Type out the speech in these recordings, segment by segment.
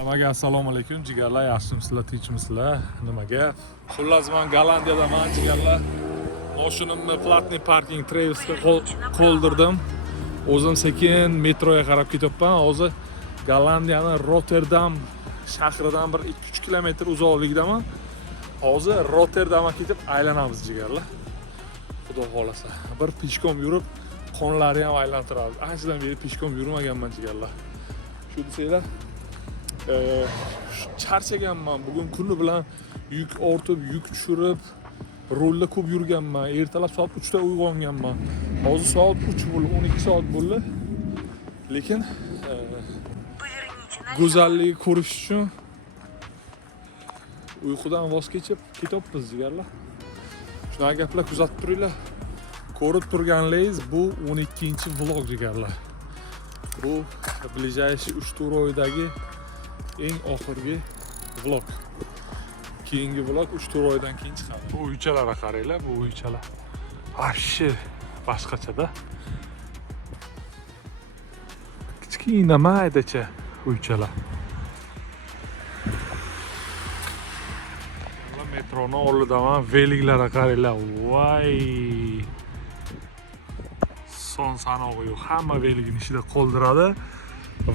Hammaga assalomu alaykum jigarlar, yaxshimisizlar, tinchmisizlar? Nima gap? Xullas men Gollandiyadan jigarlar. Mashinamni platniy parking Trailsga qoldirdim. O'zim sekin metroga qarab ketyapman. Hozir Gollandiyaning Rotterdam shahridan bir 2-3 kilometr uzoqlikdaman. Hozir Rotterdamga ketib aylanamiz jigarlar. Xudo xolasa. Bir peshkom yurib, qonlarni ham aylantiramiz. Anchadan beri peshkom yurmaganman jigarlar. Shu desanglar, charchaganman. Bugun kuni bilan yuk ortib, yuk tushirib, rolda ko'p yurganman. Ertalab soat 3 da uyg'onganman. Hozir soat 3 bo'ldi, 12 soat bo'ldi. Lekin go'zallikni ko'rish uchun uyqudan voz kechib ketyapmiz jigarlar. Shunaqa gaplar kuzatib turinglar. Ko'rib turganlaringiz bu 12-vlog jigarlar. Bu ближайший 3-4 oydagi eng oxirgi vlog. Keyingi vlog 3-4 oydan keyin chiqadi. Bu uychalarga qaranglar, bu uychalar. Вообще boshqachada. Kichkina maydacha uychalar. Metroni oldidaman, veliklarga qaranglar. Voy! Son sanog'i yo'q. Hamma veligini ichida qoldiradi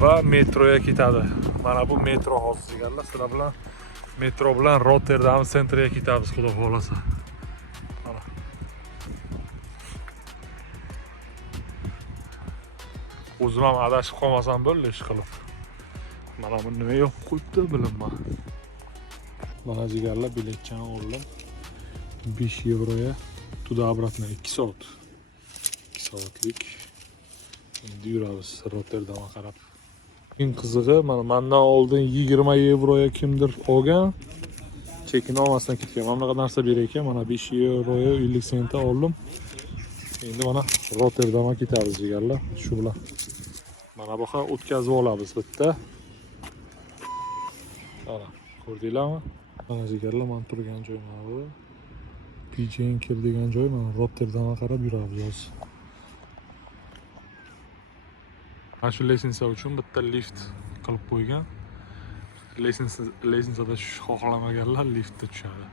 va metroga ketadi. Mana bu metro hozir jigarlar. Sizlar bilan metro bilan Rotterdam sentriga ketamiz, xudo xolasa. Mana. O'zim ham adashib qolmasam bo'ldi ish qilib. Mana bu nima yo'q qo'yibdi bilinma. Mana jigarlar biletchani oldim. 5 yevroga tуда-обратно 2 soat. 2 soatlik. Endi yuramiz Rotterdamga qarab. Eng qizig'i, mana mendan oldin 20 yevroga kimdir olgan. Chekin olmasdan ketgan. Mana bunaqa narsa berar ekan. Mana 5 yevroga 50 sentga oldim. Endi mana Rotterdamga ketamiz jigarlar. Shu bilan. Mana bu yoqqa o'tkazib olamiz bitta. Mana, ko'rdinglarmi? Mana jigarlar, men turgan joy mana bu. Pijenker degan joy, mana Rotterdamga qarab yuramiz hozir. Mana shu lesensa uchun bitta lift qilib qo'ygan. Lesensada tushish xohlamaganlar liftda tushadi.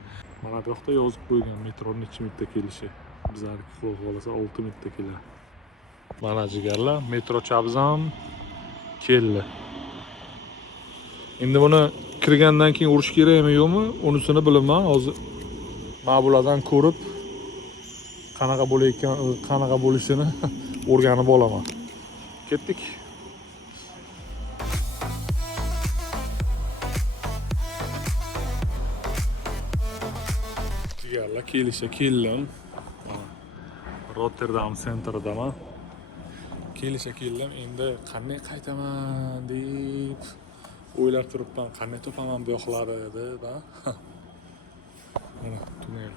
Mana bu yoqda yozib qo'ygan metroning necha minutda kelishi. Bizlarga xudo xolasa 6 minutda keladi. Mana jigarlar, metro chabz ham keldi. Endi buni kirgandan keyin urish kerakmi yo'qmi? Unisini bilaman. Hozir mana bulardan ko'rib qanaqa bo'layotgan, qanaqa bo'lishini o'rganib olaman. Ketdik. Jigarlar, keldim. Rotterdam sentridaman. Keldim. Endi qanday qaytaman deb o'ylab turibman. Qanday topaman bu yoqlarni deb. Mana tunnel.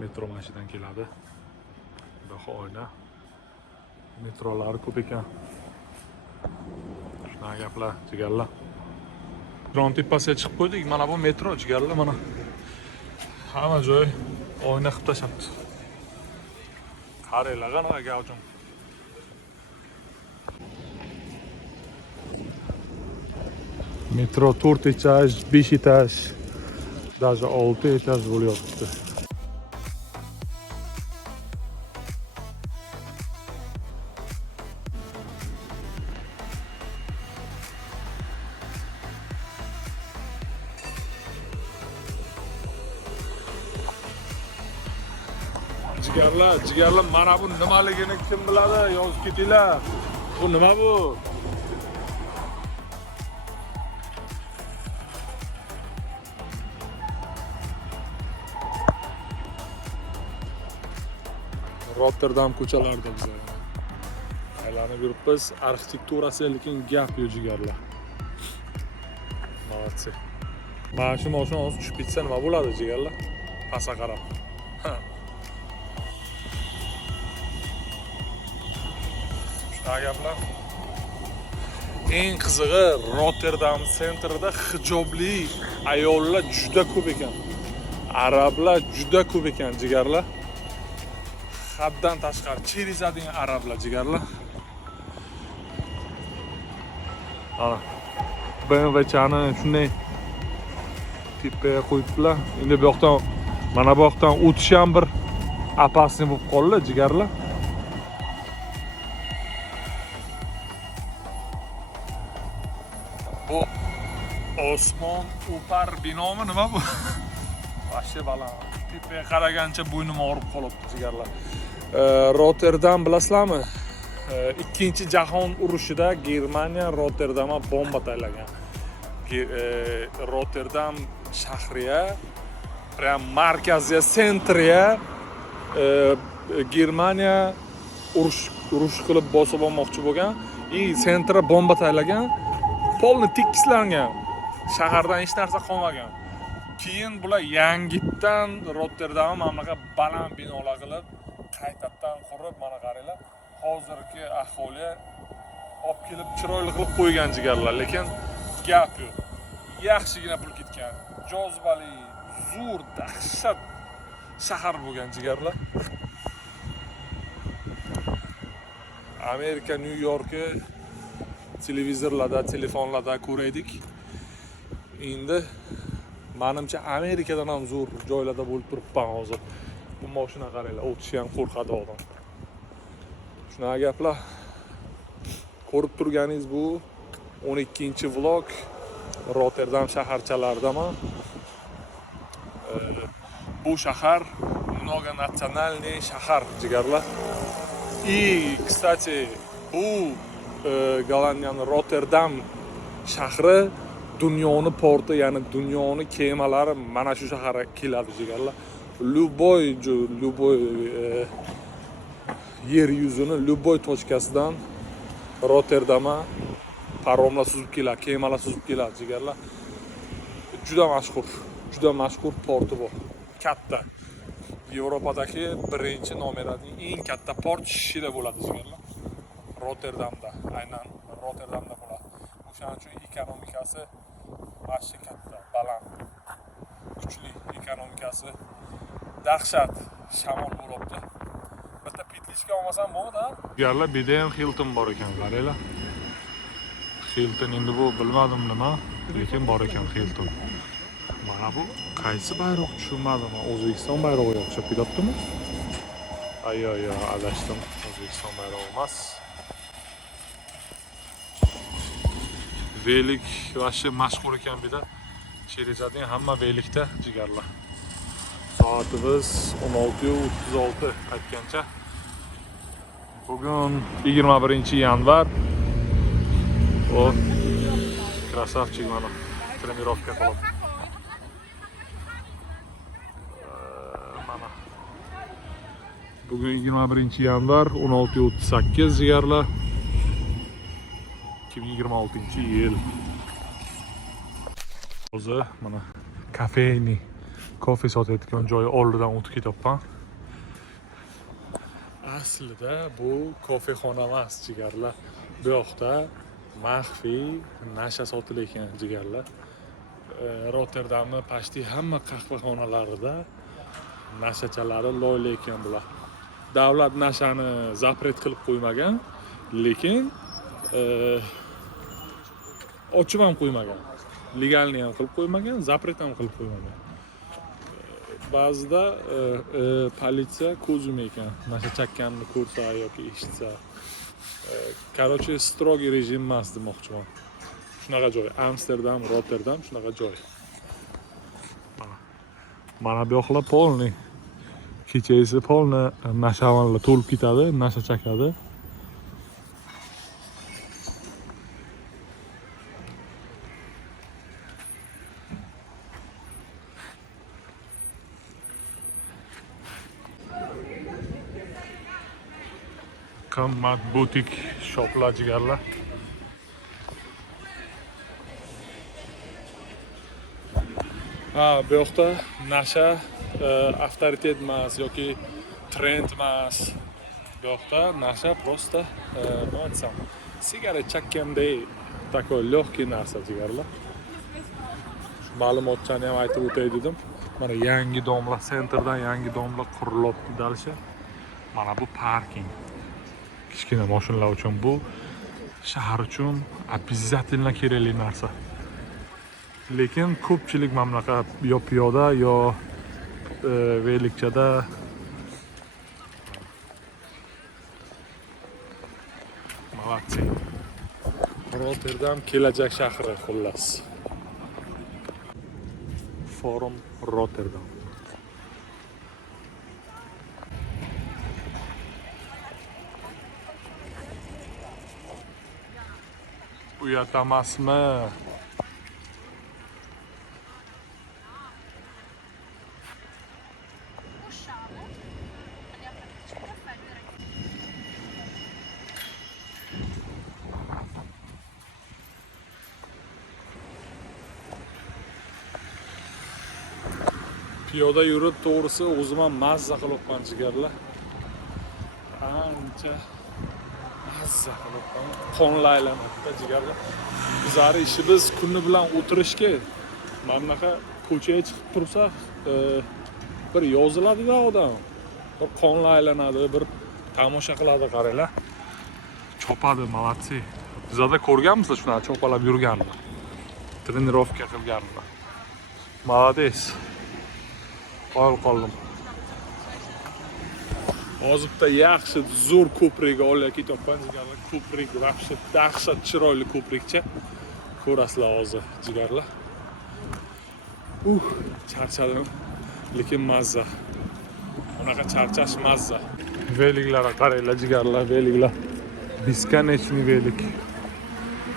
Metro mashinadan keladi. Bu yoq oyna. Metrolari ko'p ekan. Shunaqa gaplar jigarlar. Dron tepasiga chiqib qo'ydik. Mana bu metro jigarlar, mana. Hamma joy oyna qilib tashabdi. Qaranglar, qanaqa gavjum. Metro 4 etaj, 5 etaj, даже 6 etaj bo'lyapti. Jigarlar, mana bu nimaligini kim biladi? Yozib ketinglar. Bu nima bu? Rotterdam ko'chalarida biz aylanib yuribmiz. Arxitekturasi lekin gap yo'q jigarlar. Молодцы. Mana shu mashina hozir tushib ketsa nima bo'ladi jigarlar? Pastga qarab. Shunaqa gaplar. Eng qizig'i, Rotterdam sentrida hijobli ayollar juda ko'p ekan. Arablar juda ko'p ekan jigarlar. Haddan tashqari cherizadigan arablar jigarlar. Ana. BMWchani shunday tepaga qo'yibdilar. Endi bu yoqdan mana bu yoqdan o'tish ham bir opasniy bo'lib qoldi, jigarlar. Bu Osmon Upar binomi nima bu? Vashshe baland. Tepaga qaragancha bo'ynim og'rib qolibdi, jigarlar. Rotterdam bilasizlarmi? Ikkinchi jahon urushida Germaniya Rotterdamga bomba taylagan. Rotterdam shahriga, prям markaziga, sentriga Germaniya urush qilib bosib olmoqchi bo'lgan. Sentra bomba taylagan. Polni tekislangan. Shahardan hech narsa qolmagan. Keyin bular yangitdan Rotterdamni mana bunaqa baland binolar qilib, qaytadan qurib, mana qaranglar, hozirgi aholi olib kelib chiroyli qilib qo'ygan jigarlar, lekin gap yo'q. Yaxshigina pul ketgan. Jozibali, zo'r, dahshat shahar bo'lgan jigarlar. Amerika, New Yorkni televizorlarda, telefonlarda ko'raydik. Endi menimcha Amerikadan ham zo'r joylarda bo'lib turibman hozir. Bu mashina qaranglar, o'tishi ham qo'rqadi odam. Shunaqa gaplar. Ko'rib turganingiz bu 12-vlog Rotterdam shaharchalaridaman. Bu shahar mnogonasionalniy shahar, jigarlar. Kстати, bu Gollandiyaning Rotterdam shahri dunyoni porti, ya'ni dunyoni kemalari mana shu shaharga keladi, jigarlar. Любой yer yuzini любой точкасidan Rotterdamga paromlar suzib keladi, kemalar suzib keladi, jigarlar. Juda mashhur porti bor. Katta. Yevropadagi birinchi nomerli eng katta port shida bo'ladi, jigarlar. Rotterdamda, aynan Rotterdamda bo'ladi. O'shaning uchun ekonomikasi vashshe katta, baland, kuchli ekonomikasi, dahshat, shamol bo'libdi. Bitta pitlishga olmasam bo'ldi-da. Jigarlar, bu yerda ham Hilton bor ekan, qaranglar. Hilton endi bu bilmadim nima, lekin bor ekan Hilton. Mana bu qaysi bayroq tushunmadim. O'zbekiston bayrog'iga o'xshab ketyaptimi? Ayyo, adashdim. O'zbekiston bayrog'i emas. Velik vashshe mashhur ekan bu yerda. Sherezaning hamma velikda, jigarlar. Soatimiz 16:36 aytgancha. Bugun 21-yanvar. O krasavchik mana trenirovka qilib. Mana. Bugun 21-yanvar 16:38 jigarlar. 2026-yil. Hozir mana kafeni, kofe sotayotgan joyi oldidan o'tib ketyapman. Aslida bu kofexona emas, jigarlar. Bu yoqda maxfiy nasha sotilayotgan, jigarlar. Rotterdamning pashti hamma qahvaxonalarida nashachalari loyla ekan bular. Davlat nashani zapret qilib qo'ymagan, lekin ochib ham qo'ymagan. Legalni ham qilib qo'ymagan, zapret ham qilib qo'ymagan. Ba'zida politsiya ko'z yummaykan, nasha chakkanini ko'rsa yoki eshitsa. Короче, strogiy rejim emas demoqchiman. Shunaqa joy, Amsterdam, Rotterdam shunaqa joy. Mana bu yoqlar polni. Kechasi polni nashavanlar to'lib ketadi, nasha chakadi. Qimmat butik shoplar, jigarlar. Bu yoqda nasha avtoritet emas yoki trend emas. Bu yoqda nasha просто nima desam, sigaret chakkanday такой легкий narsa, jigarlar. Ma'lumotchani ham aytib o'tay dedim. Mana yangi domla, sentrdan yangi domla qurilyapti dalisha. Mana bu parking. Kichkina mashinalar uchun bu shahar uchun обязательно kerakli narsa. Lekin ko'pchilik mamlakat yo piyoda yo velikchada Malatsi. Rotterdam kelajak shahri xullas. Forum Rotterdam. Uyat emasmi? Piyoda yurib to'g'risi o'zim ham mazza qilyapman jigarlar. Ancha mazza qilyapman. Qonli aylanadi jigarlar. Bizlar ishimiz kuni bilan o'tirishga, mana bunaqa ko'chaga chiqib tursak, bir yoziladi-da odam. Bir qonli aylanadi, bir tomosha qiladi qaranglar. Chopadi, malatsi. Bizlarda ko'rganmisizlar shunaqa chopalab yurganini? Trenirovka qilganini. Молодец. Qo'l qoldim. Hozirda yaxshi zo'r ko'prikga olib ketyapman jigarlar. Ko'prik vaqti dahshat chiroyli ko'prikcha. Ko'rasizlar hozir jigarlar. Charchadim. Lekin mazza. Bunaqa charchash mazza. Veliklarga qaranglar jigarlar, veliklar. Бесконечный velik.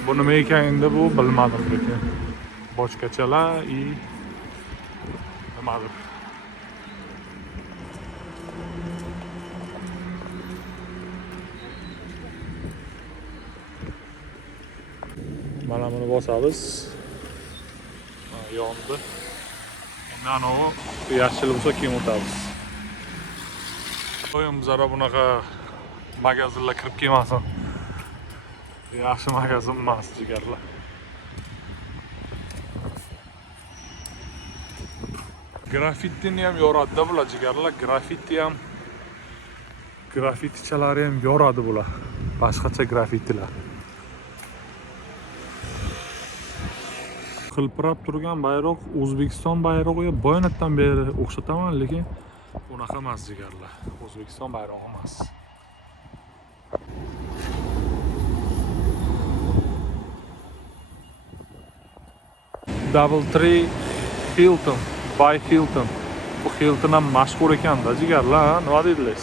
Bu nima ekanini bu bilmadim lekin. Boshqachalar и nimadir. Mana buni bosamiz. Yondi. Undan o yashil bo'lsa keyin o'tamiz. Qo'yim zara bunaqa magazinlar kirib kelmasin. Yaxshi magazin emas jigarlar. Grafitini ham yoradi bular jigarlar. Grafitchalari ham yoradi bular. Boshqacha grafitilar. Qilpirab turgan bayroq O'zbekiston bayrog'iga boyonatdan beri o'xshataman, lekin unaqa emas jigarlar. O'zbekiston bayrog'i emas. Double Tree Hilton, by Hilton. Bu Hilton ham mashhur ekan-da jigarlar, nima deydilar?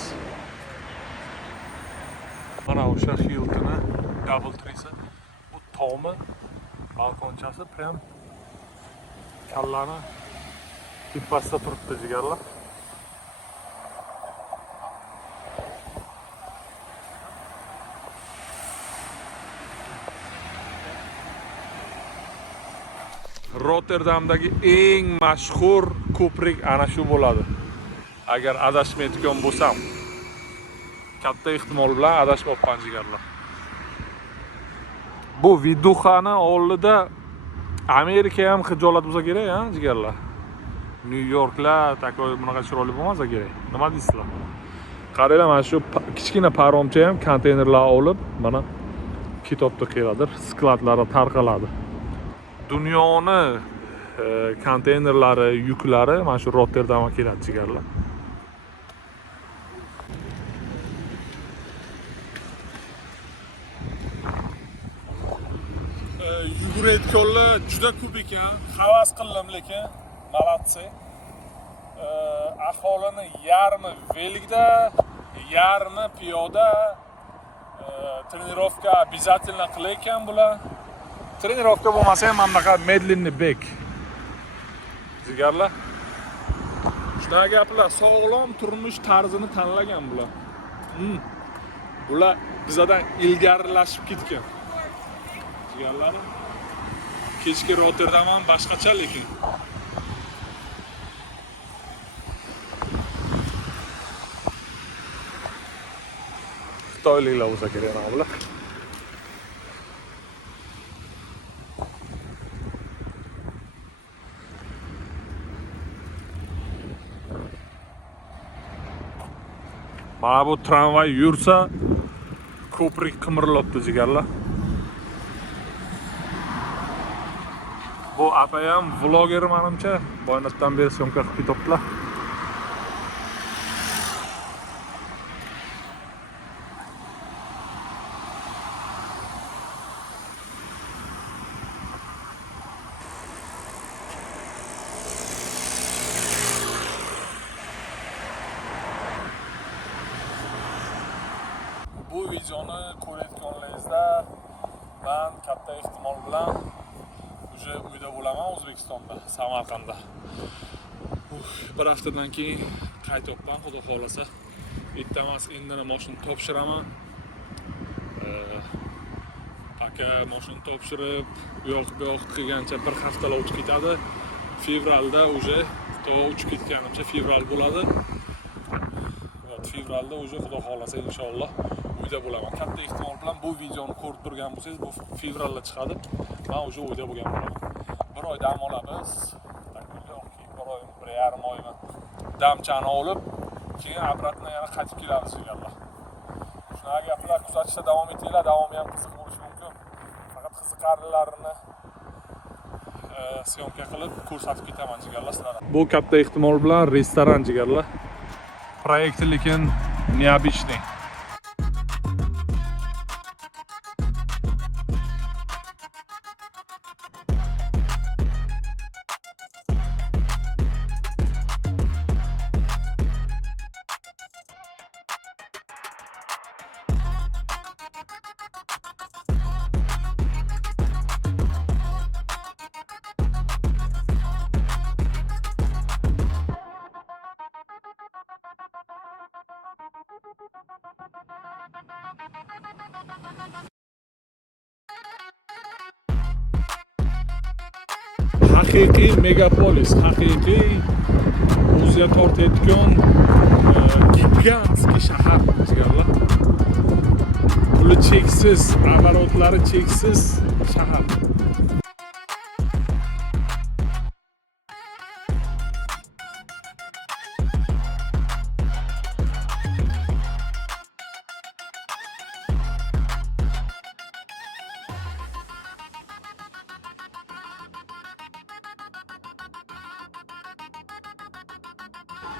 Mana o'sha Hilton, Double Tree'si. Bu tomi balkonchasi prям kallani tepasida turibdi jigarlar. Rotterdamdagi eng mashhur ko'prik ana shu bo'ladi. Agar adashmayotgan bo'lsam, katta ehtimol bilan adashmayapman jigarlar. Bu Viduxani oldida Amerika ham xijolat bo'lsa kerak, ha, jigarlar. New Yorklar takoy bunaqa chiroyli bo'lmasa kerak. Nima deysizlar? Qaranglar, mana shu kichkina paromcha ham konteynerlar olib, mana kitobda keladir, skladlari tarqaladi. Dunyoni konteynerlari, yuklari mana shu Rotterdamga keladi jigarlar. Yugurayotganlar juda ko'p ekan. Havas qildim lekin malatsi. Aholini yarmi velikda, yarmi piyoda. Trenirovka обязательно qilayotgan bular. Trenirovka bo'lmasa ham bunaqa medlenniy bek. Jigarlar. Shunaqa gaplar, sog'lom turmush tarzini tanlagan bular. Bular bizdan ilgarilashib ketgan. Jigarlar. Kechki Rotterdam ham boshqacha lekin. Xitoyliklar bo'lsa kerak mana bular. Mana bu tramvay yursa ko'prik qimirlabdi jigarlar. Bu Bu apayam vloger menimcha. Boynatdan beri syomka qilib ketibdilar. Bu videoni ko'rayotganlaringizda men katta ehtimol bilan уже uyda bo'laman O'zbekistonda, Samarqandda. Bir haftadan keyin qaytibman, xudo xolasa. Ertamas indini mashina topshiraman. Aka mashina topshirib, u yoq bu yoq qilgancha bir haftalar o'tib ketadi. Fevralda уже to uchib ketganimcha fevral bo'ladi. Fevralda уже xudo xolasa inshaalloh uyda bo'laman. Katta ehtimol bilan bu videoni ko'rib turgan bo'lsangiz, bu fevralda chiqadi. Men уже uyda bo'lgan bo'laman. Bir oy dam olamiz. Bir oy, 1,5 oymi damchani olib, keyin obratno yana qaytib kelamiz deganlar. Shunaqa gaplar kuzatishda davom etinglar, davomi ham qiziq bo'lishi mumkin. Faqat qiziqarlilarini syomka qilib ko'rsatib ketaman jigarlar sizlarga. Bu katta ehtimol bilan restoran jigarlar. Proyekti lekin необычный. Haqiqiy megapolis, haqiqiy o'ziga tortayotgan gigantskiy shahar deganlar. Puli cheksiz, oborotlari cheksiz shahar.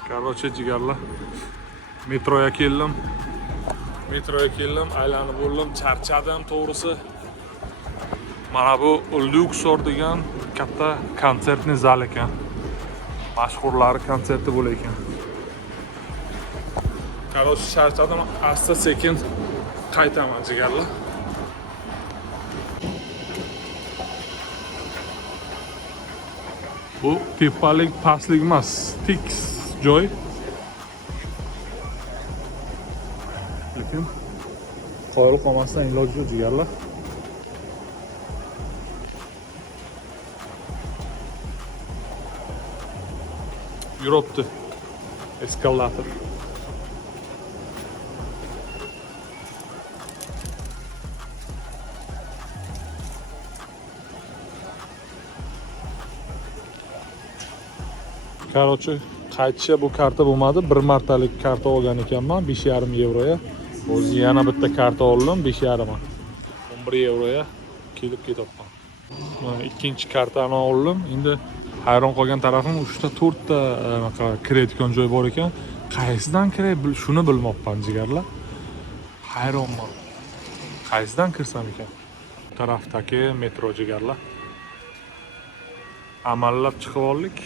Короче, jigarlar, metroga keldim. Aylanib bo'ldim, charchadim to'g'risi. Mana bu Luxor degan katta konsertni zal ekan. Mashhurlari konserti bo'lar ekan. Короче, charchadim, asta-sekin qaytaman jigarlar. Bu tepalik, pastlik emas, tik joy. Lekin qoyil qolmasdan iloji yo'q jigarlar. Yuribdi eskalator. Короче, qaytishga bu karta bo'lmadi. Bir martalik karta olgan ekanman 5,5 yevroga. O'zi yana bitta karta oldim 5,5. 11 yevroga kelib ketyapman. Mana ikkinchi kartani oldim. Endi hayron qolgan tarafim 3 ta 4 ta kiradigan joy bor ekan. Qaysidan kiray shuni bilmayapman jigarlar. Hayronman. Qaysidan kirsam ekan? Tarafdagi metro jigarlar. Amallab chiqib oldik.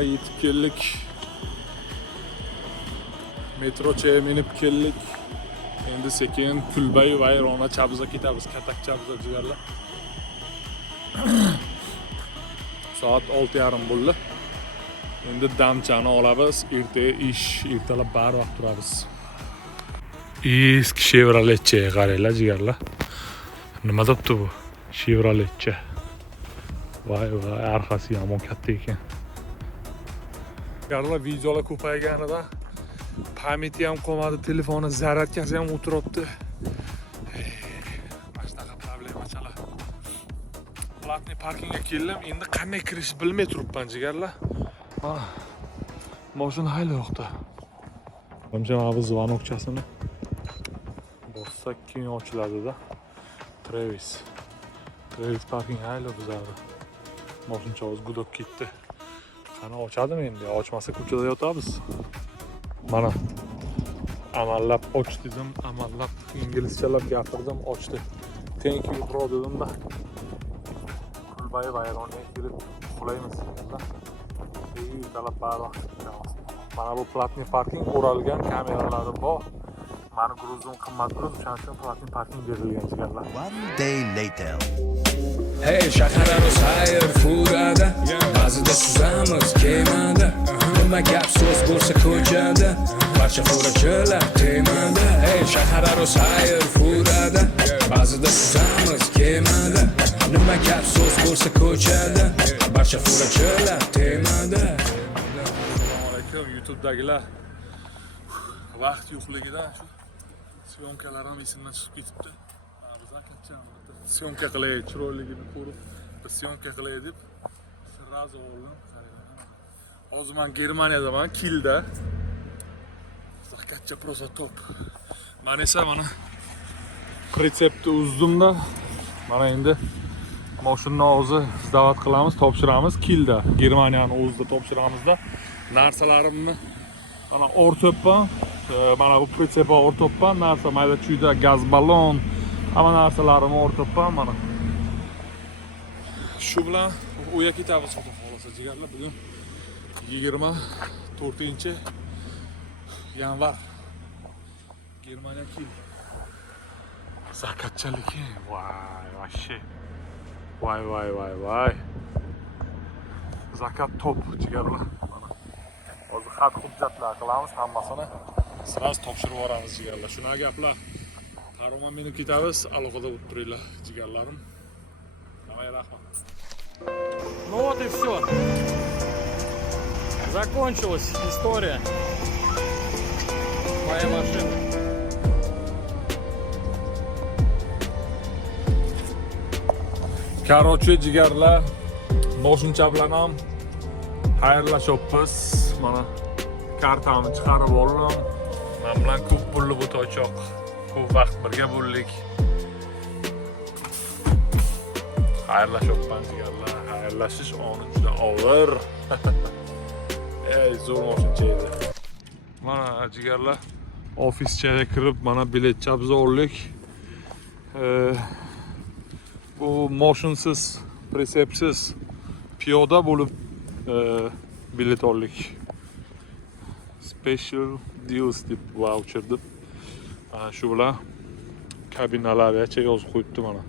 Yetib keldik. Metrocha minib keldik. Endi sekin Kulbay va Ayrona Chabzga ketamiz. Katak Chabzga jigarlar. Soat 6:30 bo'ldi. Endi damchani olamiz. Ertalab barvaqt turamiz. Eski Chevrolet'ga qaranglar jigarlar. Nima debdi bu? Chevrolet'ga. Voy, arkasi yomon katta ekan. Jigarlar, videolar ko'payganida pamyati ham qolmadi, telefoni zaryadkasi ham o'tiribdi. Mana shunaqa problemachalar. Platniy parkingga keldim. Endi qanday kirishni bilmay turibman, jigarlar. Mana mashina hayliyoqda. Menimcha mana bu zvonokchasini bossak keyin ochiladi-da. Travis parking hayli bizarre. Mashinamiz gudok ketdi. Qani ochadimi endi? Ochmasa ko'chada yotamiz. Mana amallab och dedim, amallab inglizchalab gapirdim, ochdi. Thank you bro dedim-da. Kulbay bayroqqa kelib qulaymiz endi. Talab bor. Mana bu platniy parking o'ralgan kameralari bor. Mani gruzim qimmat gruz, shuning uchun platniy parking berilgan jigarlar. One day later. Hey shaharimiz sayr furada, ba'zida suzamiz kemada. Nima gap so'z bo'lsa ko'chada, barcha furachilar temada. Hey shaharimiz sayr furada, ba'zida suzamiz kemada. Nima gap so'z bo'lsa ko'chada, barcha furachilar temada. Assalomu alaykum YouTube'dagilar. Vaqt yo'qligidan shu syomkalar ham esimdan chiqib ketibdi. Biz akachamiz syomka qilay, chiroyligini ko'rib, biz syomka qilay deb sirraz oldim. Hozir men Germaniyadaman, Kielda. Zakatcha просто top. Men esa mana retseptni uzdimda. Mana endi mashinani o'zi zavat qilamiz, topshiramiz Kielda. Germaniyani o'zida topshiramizda. Narsalarimni mana o'rtopman. Mana bu pritsepga o'rtopman, narsa mayda chuyda gaz ballon, hamma narsalarimni o'rtopman mana. Shu bilan uya ketamiz xudo xolasa jigarlar. Bugun 24-yanvar. Germaniya Kiel. Zakatchalik. Voy, vashi. Voy. Zakat top jigarlar. Hozir xat hujjatlar qilamiz, hammasini siz topshirib yuboramiz jigarlar. Shuna gaplar. Paroma minib ketamiz, alohida o'tiringlar jigarlarim. Davay rahmat. Ну вот и все. Закончилась история моей машины. Короче, jigarlar, mashincha bilan ham xayrlashyapmiz. Mana kartamni chiqarib oldim. Men bilan ko'p pulli bu toychoq. Ko'p vaqt birga bo'ldik. Xayrlashyapman jigarlar. Xayrlashish oni juda og'ir. Ey, zo'r mashincha edi. Mana jigarlar, ofischaga kirib, mana biletcha obzorlik. Bu mashinsiz, pritsepsiz piyoda bo'lib bilet oldik. Special deals deb voucher deb. Shu bilan kabinalargacha yozib qo'yibdi mana.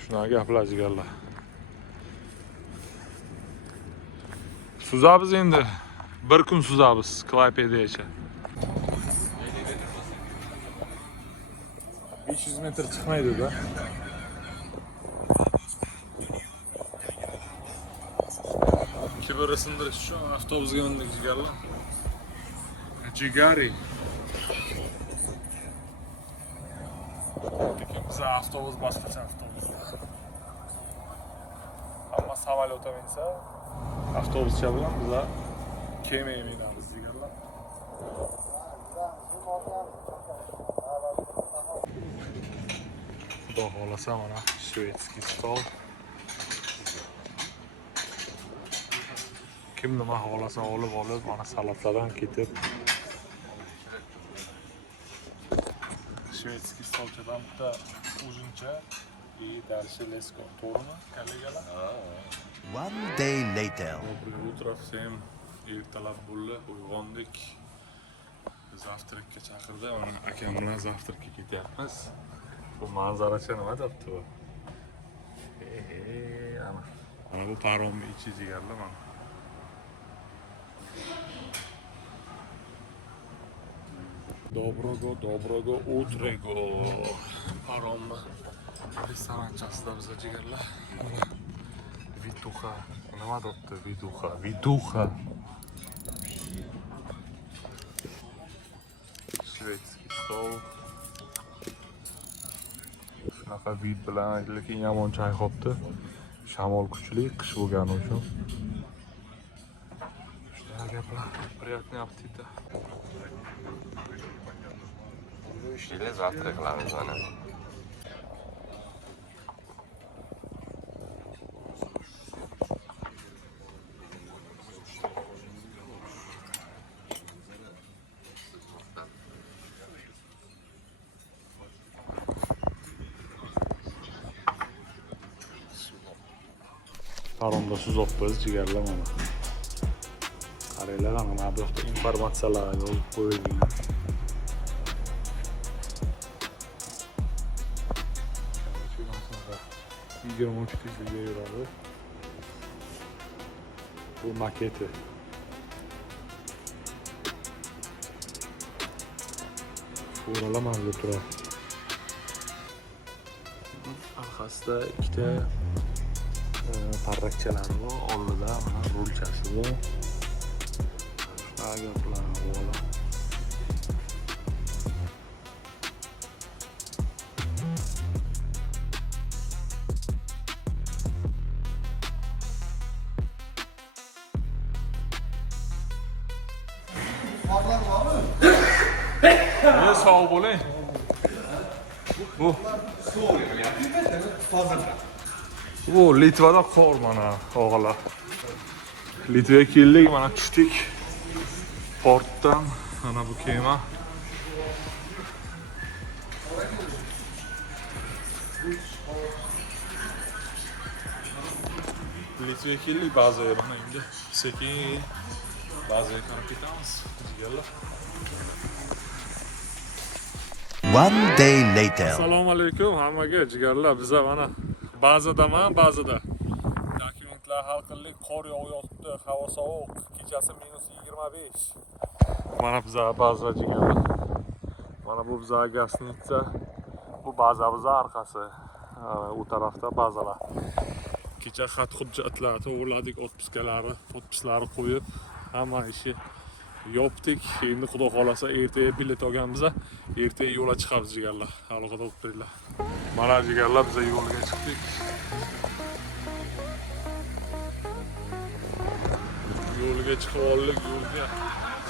Shunaqa gaplar jigarlar. Suzamiz endi. Bir kun suzamiz Klaipedagacha. 500 metr chiqmaydi-da. Kibirni sindirish uchun avtobusga mindik jigarlar. Jigari. Biz avtobus boshqacha avtobus. Hamma samolyotga minsa, avtobuscha bilan biz kemaga minamiz jigarlar. Xudo xolasa mana shvedskiy stol. Kim nima xolasa olib, mana salatlardan ketib. Shvedskiy stolchadan bitta uzuncha дальше lesko. To'g'rimi, kollegalar? One day later. Доброе утро всем. Ertalab bo'ldi, uyg'ondik. Zavtrakka chaqirdi. Mana akam bilan zavtrakka ketyapmiz. Bu manzaracha nima debdi bu? Mana bu paromni ichi jigarlar mana. Доброго утрego. Paromni restoranchasida bizga jigarlar. Vituxa. Nima debdi? Vituxa. Shvedskiy stol. Shunaqa vid bilan lekin yomon choy qopti. Shamol kuchli, qish bo'lgani uchun. Shunaqa gaplar. Приятный аппетита. Ishlaylar, завтра qilamiz mana. Paromda suzib biz jigarlar mana. Qaranglar, mana bu yoqda informatsiyalar yozib qo'yilgan. Yigirma 23 tezlikda yuradi. Bu maketi. Furalar mana turadi. Arkasida ikkita parrakchalari bor, oldida mana rulchasi bor. Shunaqa gaplar bor. Sağ bo'ling. Bu Litvada qor mana o'g'lar. Litvaga keldik, mana tushdik. Portdan mana bu kema. Litvaga keldik, ba'ziga mana endi sekin ba'ziga qarab ketamiz. Jigarlar. One day later. Assalomu alaykum hammaga jigarlar. Biza mana ba'zidaman, ba'zida. Dokumentlar hal qildik, qor yog'yapti, havo sovuq, kechasi -25. Mana biza baza jigarlar. Mana bu biza gastnitsa, bu baza biza orqasi. U tarafda bazalar. Kecha xat hujjatlar to'g'irladik, otpislarni qo'yib, hamma ishi yopdik. Endi xudo xolasa ertaga bilet olganmiz. Ertaga yo'lga chiqamiz jigarlar. Aloqada bo'lib turinglar. Mana jigarlar, biz yo'lga chiqdik. Yo'lga chiqib oldik, yo'lga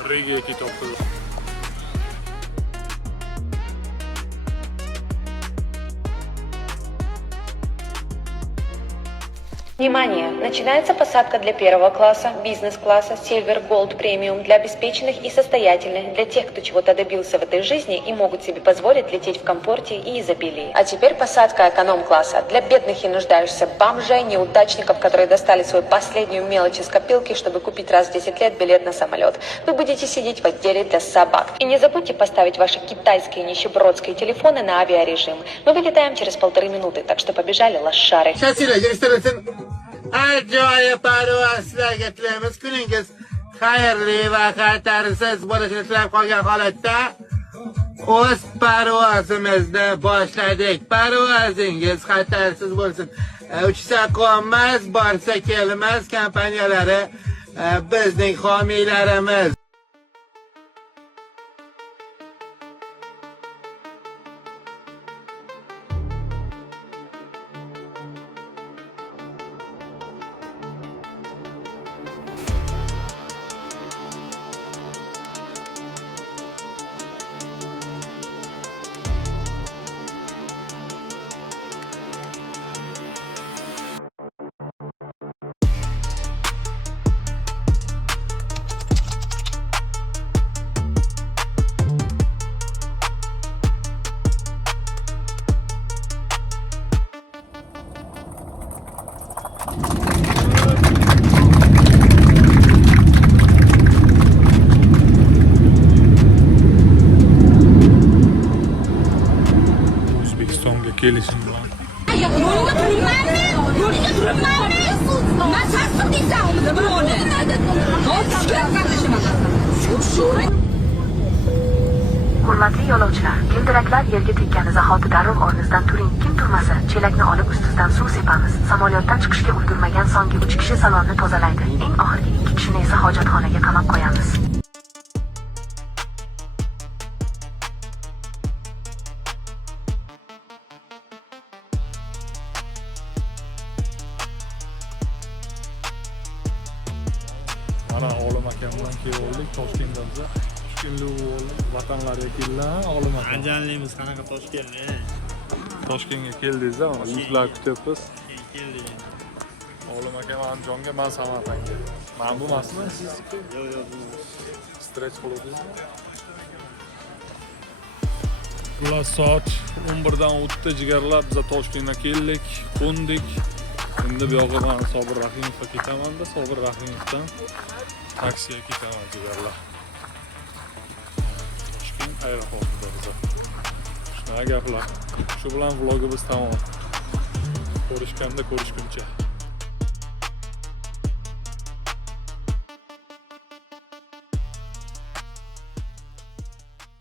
Rigaga ketyapmiz. Внимание! Начинается посадка для первого класса, бизнес-класса, Silver Gold Premium для обеспеченных и состоятельных, для тех, кто чего-то добился в этой жизни и могут себе позволить лететь в комфорте и изобилии. А теперь посадка эконом-класса для бедных и нуждающихся бомжей, неудачников, которые достали свою последнюю мелочь из копилки, чтобы купить раз в 10 лет билет на самолет. Вы будете сидеть в отделе для собак. И не забудьте поставить ваши китайские нищебродские телефоны на авиарежим. Мы вылетаем через 1,5 минуты, так что побежали, лошары. Ajoyib parvozlarga tilaymiz. Kuningiz xayrli va xatarsiz bo'lishini tilab qolgan holatda o'z parvozimizni boshladik. Parvozingiz xatarsiz bo'lsin. Uchsa qo'nmas, borsa kelmas kompaniyalari bizning homiylarimiz. Kelishim bilan. Yo'lga turibmanmi? Yo'lga turibmanmi? Men tasdiq deysan, birovni. Hurmatli yo'lovchilar, gildiraklar yerga tekkani zahoti darrov o'rningizdan turing. Kim turmasa, chelakni olib ustidan suv sepamiz. Samolyotdan chiqishga ulgurmagan so'nggi 3 kishi salonni tozalaydi. Eng oxirgi 2 kishini esa hojatxonaga qamab qo'yamiz. Mana Olim aka bilan kelib oldik Toshkentda biza. 3 kunlik bo'ldik. Vatanlarga keldilar Olim aka. Anjanlimiz qanaqa Toshkentga? Toshkentga keldingiz-a? Yuzlar kutyapmiz. Keldik. Olim aka Andijonga, men Samarqandga. Men bu emasmi sizniki? Yo'q, bu Stretch qilibsizmi? Xullas soat 11 dan o'tdi jigarlar, biz Toshkentga keldik, qo'ndik. Endi bu yoqqa men Sobir Rahimovga ketaman-da, Sobir Rahimovdan taksiga ketaman jigarlar. Toshkent aeroportida biz. Shunaqa gaplar. Shu bilan vlogimiz tamom. Ko'rishganda ko'rishguncha.